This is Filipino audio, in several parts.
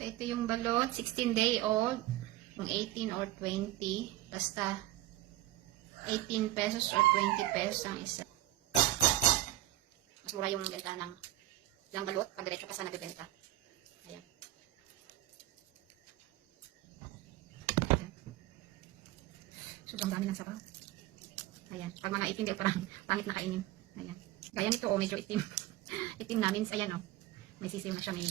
So, ito yung balot. 16-day-old. Yung 18 or 20. Basta 18 pesos or 20 pesos ang isa. Mas mura yung benta ng balot pag diretso ka sa nagbebenta. Ayan. Sobrang dami ng sabaw. Ayan. Pag mga itim, di parang pangit na kainin. Ayan. Gaya nito, medyo itim. Itim namin. Ayan, may sisiw na siya. May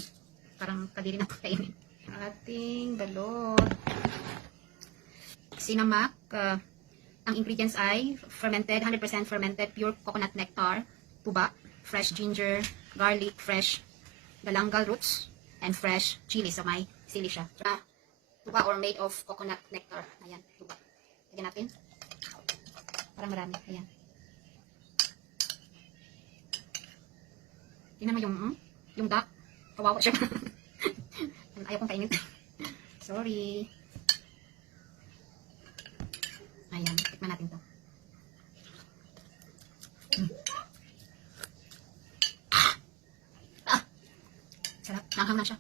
parang kadiri na kainin. Ang ating balot. Sinamak. Ang ingredients ay fermented, 100% fermented, pure coconut nectar, tuba, fresh ginger, garlic, fresh galangal roots, and fresh chili. So, may sili siya. Tuba or made of coconut nectar. Ayan, tuba. Lagyan natin. Parang marami. Ayan. Tingnan mo yung duck. Kawawa siya. Ayaw kong kainin. Sorry. Ayan. Tikman natin to. Sarap. Nanghang na siya.